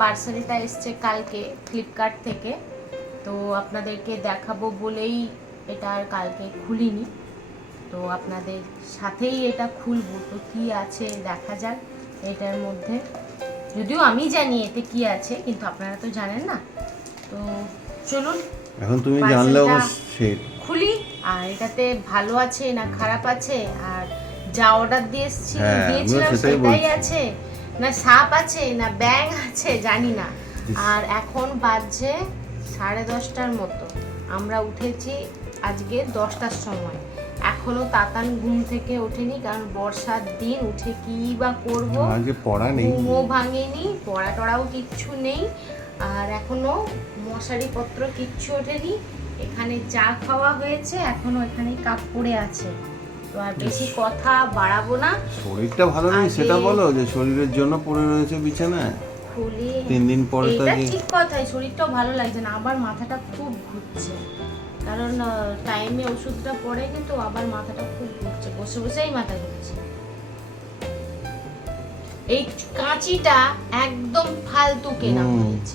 পার্সেলটা এসছে কালকে ফ্লিপকার্ট থেকে, তো আপনাদেরকে দেখাবো বলেই এটা আর কালকে খুলিনি। তো আপনাদের সাথেই এটা খুলবো, তো কি আছে দেখা যাক এটার মধ্যে। যদিও আমি জানি এতে কি আছে, কিন্তু আপনারা তো জানেন না। তো চলুন এখন তুমি জানলেও খুলি, আর এটাতে ভালো আছে না খারাপ আছে, আর যা অর্ডার দিয়েছিলাম সেটাই আছে না সাপ আছে না ব্যাঙ আছে জানি না। আর এখন বাজছে 10:30টার মতো, আমরা উঠেছি আজকে 10টার সময়, এখনো তাতান ঘুম থেকে ওঠেনি, কারণ বর্ষার দিন উঠে কি বা করবো, ঘুমও ভাঙেনি, পড়া টড়াও কিচ্ছু নেই, আর এখনো মশারি পত্র কিচ্ছু ওঠেনি। এখানে চা খাওয়া হয়েছে, এখনো এখানে কাপ পড়ে আছে। তো আর বেশি কথা বাড়াবো না। শরীরটা ভালো নেই সেটা বলো, যে শরীরের জন্য পড়ে রয়েছে বিছানায় খুলি 3 দিন পরে। তো এটা ঠিক কথাই, শরীরটাও ভালো লাগছে না, আবার মাথাটা খুব ঘুরছে, কারণ টাইমে ওষুধটা পড়ে কিন্তু আবার মাথাটা খুব ঘুরছে, বসে বসেই মাথা ঘুরছে। এই কাঁচিটা একদম ফালতু কেনা হয়েছে,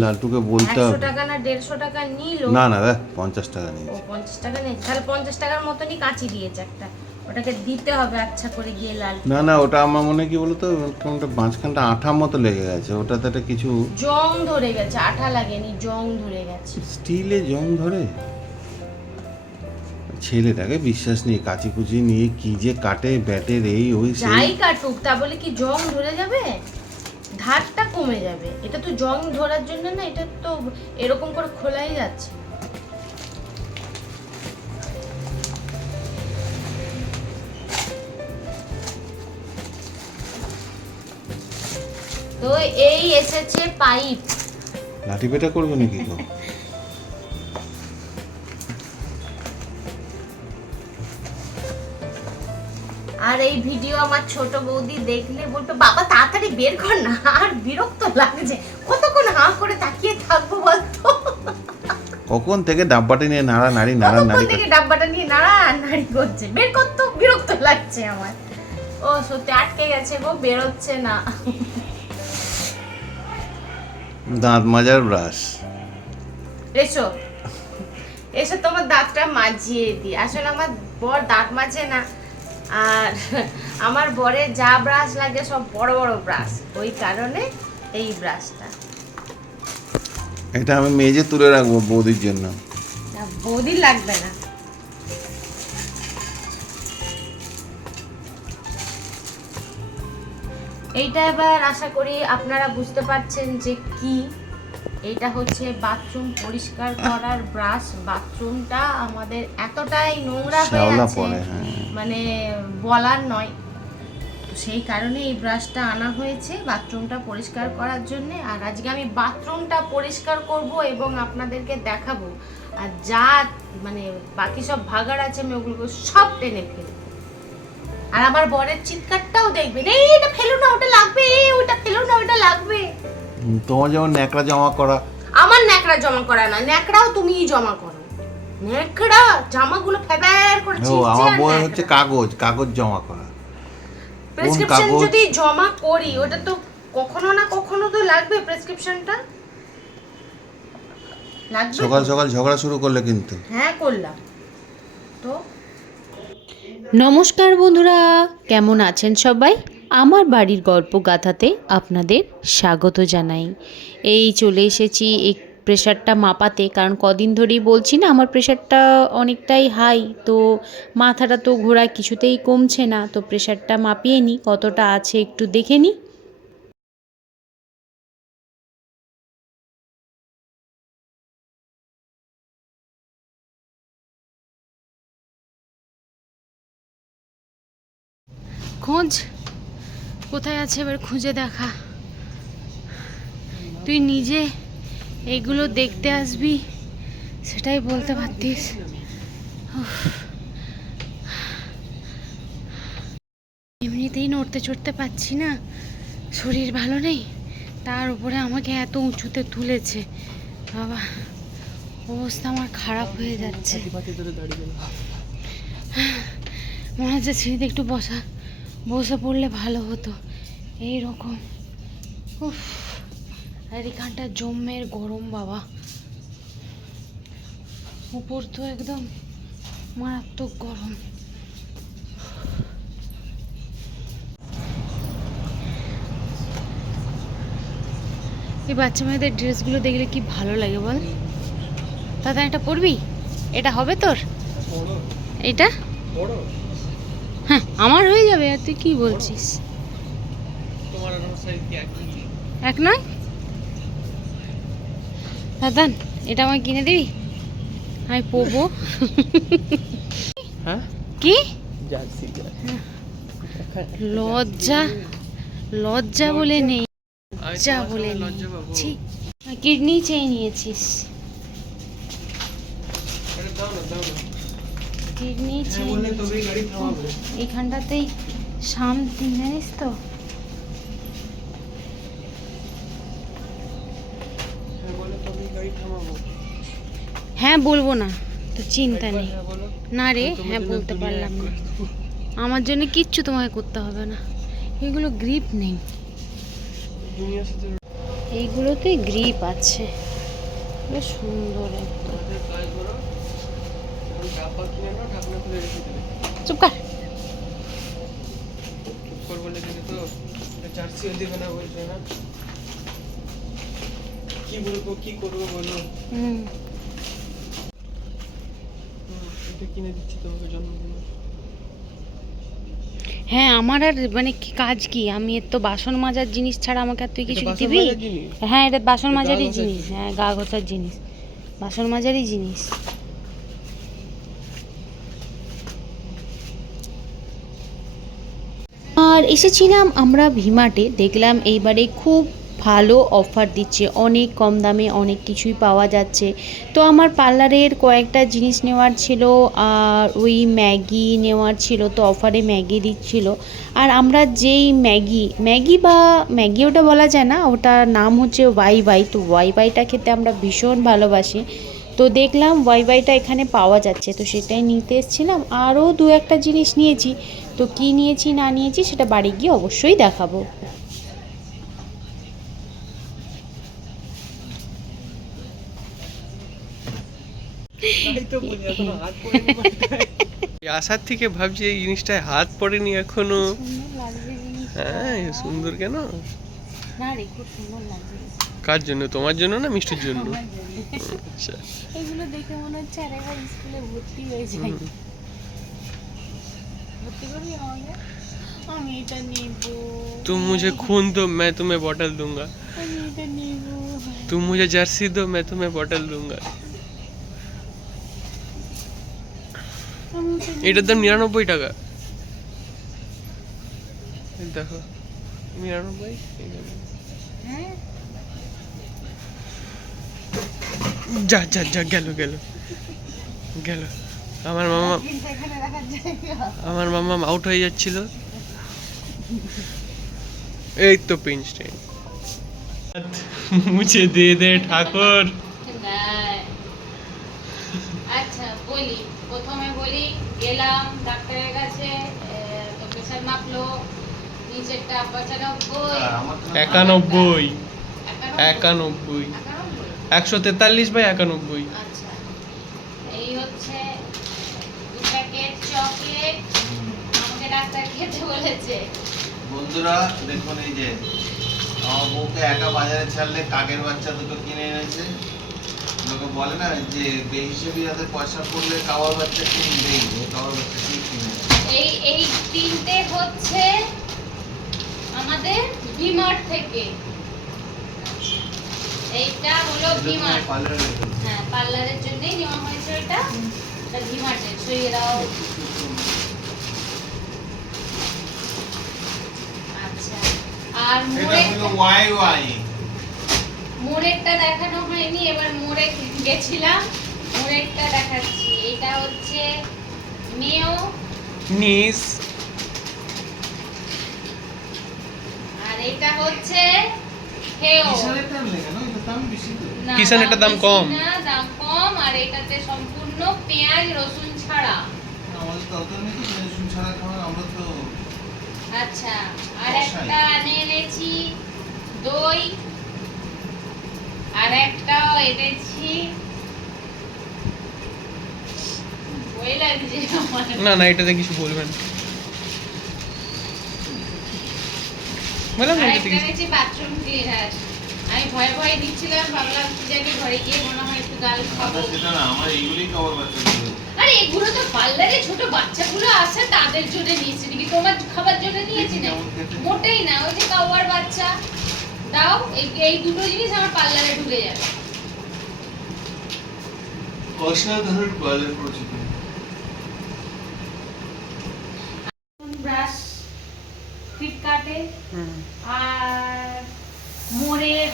লালটুকে বলতে 100 টাকা না 150 টাকা নিল। না না 50 টাকা নিয়েছে। ও 50 টাকা নিয়েছে, তাহলে 50 টাকার মতনই কাঁচি দিয়েছে একটা, ওটাকে দিতে হবে আচ্ছা করে গিয়ে লাল। না না, ওটা আমার মনে কি বলতো, কোনটা মাঝখানটা আঠা মতো লেগে গেছে, ওটাতে একটা কিছু জং ধরে গেছে, আঠা লাগেনি, জং ধরে গেছে। স্টিলে জং ধরে? ছেলেটাকে বিশ্বাস নেই, কাচি কুচি নিয়ে কি যে কাটে ব্যাটের এই ওই যাই কাটুক, তা বলে কি জং ধরে যাবে? ধারটা কমে যাবে, এটা তো জং ধরার জন্য না, এটা তো এরকম করে খোলাই যাচ্ছে। তো এই এসেছে পাইপ। লাঠি পেটা করবে নাকি গো? আর এই ভিডিও আমার ছোট বৌদি দেখলে বলতো, বাবা তাড়াতাড়ি বের কর না, আর বিরক্ত লাগছে, কতক্ষণ হাঁ করে তাকিয়ে থাকবো বলতো। কখন থেকে ডাব্বাটা নিয়ে নাড়ানাড়ি থেকে ডাব্বাটা নিয়ে নাড়ানাড়ি করছে, বের কর তো, বিরক্ত লাগছে আমার। ও সত্যি আটকে গেছে গো, বেরোচ্ছে না। দাঁত মাজার ব্রাশ। এসো এসো তোমার দাঁতটা মাজিয়ে দিই। আসলে আমার বর দাঁত মাজে না, আর আমার বরের যা ব্রাশ লাগে সব বড় বড় ব্রাশ, ওই কারণে এই ব্রাশটা। এটা আমি মেজে তুলে রাখবো বৌদির জন্য। না বৌদি লাগবে না। এইটা এবার আশা করি আপনারা বুঝতে পারছেন যে কি, এইটা হচ্ছে বাথরুম পরিষ্কার করার ব্রাশ। বাথরুমটা আমাদের এতটাই নোংরা হয়ে আছে, মানে বলার নয়, তো সেই কারণে এই ব্রাশটা আনা হয়েছে বাথরুমটা পরিষ্কার করার জন্য। আর আজকে আমি বাথরুমটা পরিষ্কার করব এবং আপনাদেরকে দেখাবো, আর যা মানে বাকি সব ভাগাড় আছে আমি ওগুলোকে সব টেনে ফেলবো। আর আমার বরের চিৎকারটাও দেখবেন, এই এটা ফেলো না ওটা লাগবে, এই ওটা ফেলো না ওটা লাগবে। তোমার যেমন ন্যাকড়া জমা করা, আমার ন্যাকড়া জমা করা না, ন্যাকড়াও তুমিই জমা করো। ন্যাকড়া জামাগুলো ফেদার করে ছিঁড়ছে। আমার বই হচ্ছে কাগজ জমা করা। প্রেসক্রিপশন যদি জমা করি, ওটা তো কখনো না কখনো তো লাগবে, প্রেসক্রিপশনটা লাগবে। সকাল সকাল ঝগড়া শুরু করলে কিন্তু। হ্যাঁ করলাম তো। নমস্কার বন্ধুরা, কেমন আছেন সবাই? আমার বাড়ির গল্প গাথাতে আপনাদের স্বাগত জানাই। এই চলে এসেছি এই প্রেশারটা মাপাতে, কারণ কদিন ধরেই বলছি না আমার প্রেশারটা অনেকটাই হাই, তো মাথাটা তো ঘোরায় কিছুতেই কমছে না, তো প্রেশারটা মাপিয়ে নিই কতটা আছে একটু দেখে নিই। খোঁজ কোথায় আছে এবার খুঁজে দেখা। তুই নিজে এগুলো দেখতে আসবি সেটাই বলতে পারতিস। এমনিতেই নড়তে চড়তে পারছি না, শরীর ভালো নেই, তার উপরে আমাকে এত উঁচুতে তুলেছে, বাবা অবস্থা আমার খারাপ হয়ে যাচ্ছে। মনে হচ্ছে সিঁড়িতে একটু বসে পড়লে ভালো হতো, এই রকম। উফ, আর এখানটা জম্মের গরম বাবা, উপর তো একদম মারাত্মক গরম। এই বাচ্চা মেয়েদের ড্রেসগুলো দেখলে কি ভালো লাগে বল। দাদা এটা পরবি? এটা হবে তোর? এটা হ্যাঁ আমার হয়ে যাবে। আর তুই কি বলছিস? এক নয় দাদা, এটা আমায় কিনে দিবি? আমি পরবো। হ্যাঁ কি জার্সি লজ্জা, লজ্জা বলে নেই, যা বলে লজ্জা পাবো। ছি, কিডনি চেয়ে নিয়েছিস, কিডনি চেয়ে বলে তবেই গাড়ি থামাবে। এখানটাতেই শান্তি, জানিস তো। বলে তবেই গাড়ি থামাবো। হ্যাঁ বলবো না তো, চিন্তা নেই। হ্যাঁ বলো। না রে, তোমার হ্যাঁ জন্য বলতে দুনিয়া পারলাম এক না। করে দেবো। আমার জন্য কিচ্ছু তোমায় করতে হবে না। এগুলো গ্রিপ নেই, দুনিয়ার সাথে এইগুলোতে গ্রিপ আছে, বেশ সুন্দর একদম। আমাদের কাজ করো, এখন ডাব্বা কিনে নাও, ঢাকনা খুলে রেখে দেবে। চুপ কর। চুপ কর বলে দিলে তো, এটা জার্সিও দেবে না বলছে না। কি বলবো, কি করবো বলো? হুম, এটা কিনে দিচ্ছি তোমাকে জন্মদিনে। হ্যাঁ আমার আর মানে কি কাজ কি, আমি এর তো বাসন মাজার জিনিস ছাড়া আমাকে আর তুই কিছু এটা বাসন দিবি? মাজার জিনিস? হ্যাঁ এটা বাসন এটা গা মাজারই ঘষার জিনিস, জিনিস। হ্যাঁ গা ঘষার জিনিস, বাসন মাজারই জিনিস। আর এসেছিলাম আমরা ভিমার্টে, দেখলাম এইবারে খুব ভালো অফার দিচ্ছে, অনেক কম দামে অনেক কিছুই পাওয়া যাচ্ছে। তো আমার পার্লারের কয়েকটা জিনিস নেওয়ার ছিল, আর ওই ম্যাগি নেওয়ার ছিল, তো অফারে ম্যাগি দিচ্ছিল। আর আমরা যেই ম্যাগি বা ম্যাগি ওটা বলা যায় না, ওটার নাম হচ্ছে ওয়াই, তো ওয়াইটা খেতে আমরা ভীষণ ভালোবাসি। তো দেখলাম ওয়াইটা এখানে পাওয়া যাচ্ছে, তো সেটাই নিতে এসেছিলাম। আরও দু একটা জিনিস নিয়েছি, তো কি নিয়েছি না নিয়েছি সেটা বাড়ি গিয়ে অবশ্যই দেখাবো। তাই তো বলি, এখনো হাত পড়েনি মাথায়। এই আসার থেকে ভাবছি এই জিনিসটায় হাত পড়েনি এখনো। হ্যাঁ সুন্দর কেন? না রে, খুব সুন্দর লাগছে। কার জন্য? তোমার জন্য না মিষ্টির জন্য? আচ্ছা। এগুলো দেখে মনে হচ্ছে আরেকবার স্কুলে ভর্তি হয়ে যাই। ভর্তি করবি আমাকে? আমি এটা নেব। तुम मुझे खून दो मैं तुम्हें बॉटल दूंगा। আমি এটা নেব। तुम मुझे जर्सी दो मैं तुम्हें बॉटल दूंगा। আমি এটা নেব। এটার দাম 99 টাকা। এই দেখো 99। হ্যাঁ যা যা যা, গেল গেল গেল। আমার মামা, কিন্তু এখানে রাখার জায়গা। আমার মামা আউট হয়ে যাচ্ছিল। এই তো পিঞ্চ টাইম। মুঝে দে দে ঠাকুর। না। আচ্ছা বলি, প্রথমে বলি, গেলাম ডাক্তারের কাছে, তো প্রেশার মাপলো, নিচেরটা 95, 91 91, 143/91। আচ্ছা এই হচ্ছে 2 প্যাকেট চকলেট, আমাকে ডাক্তার খেতে বলেছে। বন্ধুরা দেখুন, এই যে আমার বউকে একা বাজারে ছাড়লে কাকের বাচ্চা দুটো কিনে এনেছে। লোকে বলে না যে বেহিসেবি যাতে পয়সা পড়লে কাওয়ার বাচ্চা কিনবেই, ও কাওয়ার বাচ্চা কিনে এনেছে। এই তিনটে হচ্ছে আমাদের ভিমার্ট থেকে। এইটা হলো ভিমার্ট, পার্লারে রেখেছে। হ্যাঁ পার্লারের জন্যই নেওয়া হয়েছে। এটা ভিমার্টের, সরিয়ে দাও। আচ্ছা আর এটা হলো ওয়াই। মোড়েরটা দেখানো হয়নি, এবার মোড়ে গেছিলাম, মোড়েরটা দেখাচ্ছি। এটা হচ্ছে মেও, নিস আর এটা হচ্ছে হেও। কিষানের দাম লেগে না, এটা দাম বেশি তো। না, কিষানেরটা দাম বেশি কম। না, দাম কম। আর এটাতে সম্পূর্ণ পেঁয়াজ রসুন ছাড়া। আমাদের দরকার নেই তো রসুন ছাড়া খাওয়ার, আমরা তো আচ্ছা আর কষাই। একটা এনেছি দই আর একটাও এনেছি। ভয় লাগছে আমার। না না, এটাতে কিছু বলবেন। বললাম না, এটাতে আরেকটা কিছু। এনেছি বাথরুম ক্লিনার। আমি ভয়ে ভয়ে দিচ্ছিলাম, ভাবলাম কি জানি ঘরে গিয়ে মনে হয় একটু গাল খাবো। সেটা না, আমার এইগুলোই কাবার বাচ্চা। আরে এগুলো তো পার্লারে ছোট বাচ্চাগুলো আসে তাদের জন্য নিয়েছি, নাকি তোমার খাবার জন্য নিয়েছি না? মোটেই না, ওই যে কাওয়ার বাচ্চা দাও। এই দুটো জিনিস আমার পার্লারে ঢুকে যাবে। অসাধারণ পার্লার পরিচিত। ব্রাশ ফ্লিপকার্টে, আর মোরের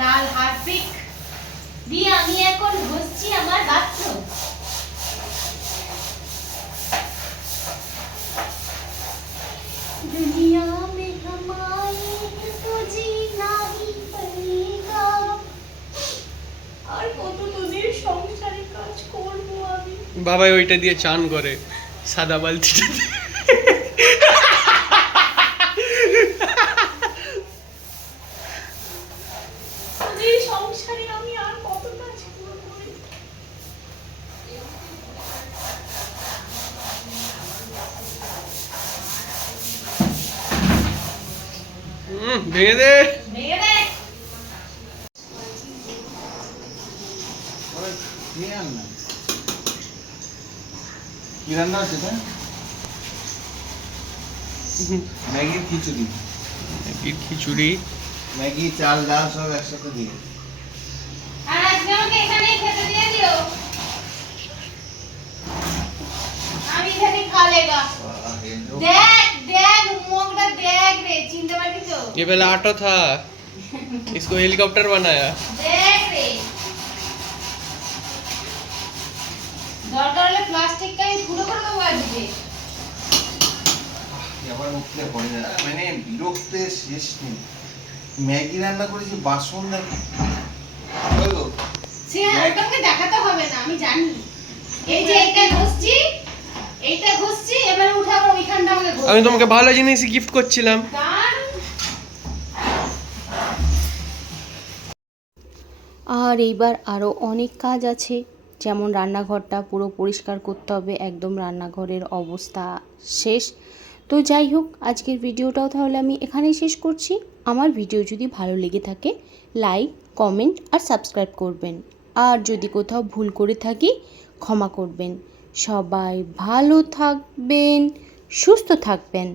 লাল হারপিক দিয়ে আমি এখন ঘষছি আমার বাথরুম। दुनिया में हमारे तो जीना ही पड़ेगा। আর কত তোদের সংসারে কাজ করবো আমি। বাবাই ওইটা দিয়ে চান করে, সাদা বালতিটা দিয়ে। তোদের সংসারে আমি আর কত কাজ করবো। ভেঙে দে। ভেঙে দে। কি রান্না হচ্ছে এটা? ম্যাগির খিচুড়ি। ম্যাগির খিচুড়ি। ম্যাগি, চাল, ডাল সব একসাথে দিয়ে। আর আজকে আমাকে এখানেই খেতে দিয়ে দিও। আমি এখানে খা লেগা। দেখ দেখ মুখটা দেখ রে, চিনতে পারবি তো? ये पहले ऑटो था, इसको हेलीकॉप्टर बनाया। দেখ রে, দরকার হলে প্লাস্টিকটা পুরো করে দেবো আজকে। আবার মুখে পড়ে যায়, মানে বিরক্তের শেষ নেই। ম্যাগি রান্না করেছি, বাসন দেখো। ওই গো, সে ওটাকে দেখাতে হবে না, আমি জানি। এই যে এইটা ঘষছি, এবার উঠাবো ওইখানটা আমাকে ঘষতে আমি তোমাকে ভালো জিনিস গিফট করছিলাম। দাঁড়ান। আর এইবার আরও অনেক কাজ আছে, যেমন রান্নাঘরটা পুরো পরিষ্কার করতে হবে, একদম রান্নাঘরের অবস্থা শেষ। তো যাই হোক, আজকের ভিডিওটাও তাহলে আমি এখানেই শেষ করছি। আমার ভিডিও যদি ভালো লেগে থাকে লাইক, কমেন্ট আর সাবস্ক্রাইব করবেন। আর যদি কোথাও ভুল করে থাকি ক্ষমা করবেন। সবাই ভালো থাকবেন, সুস্থ থাকবেন।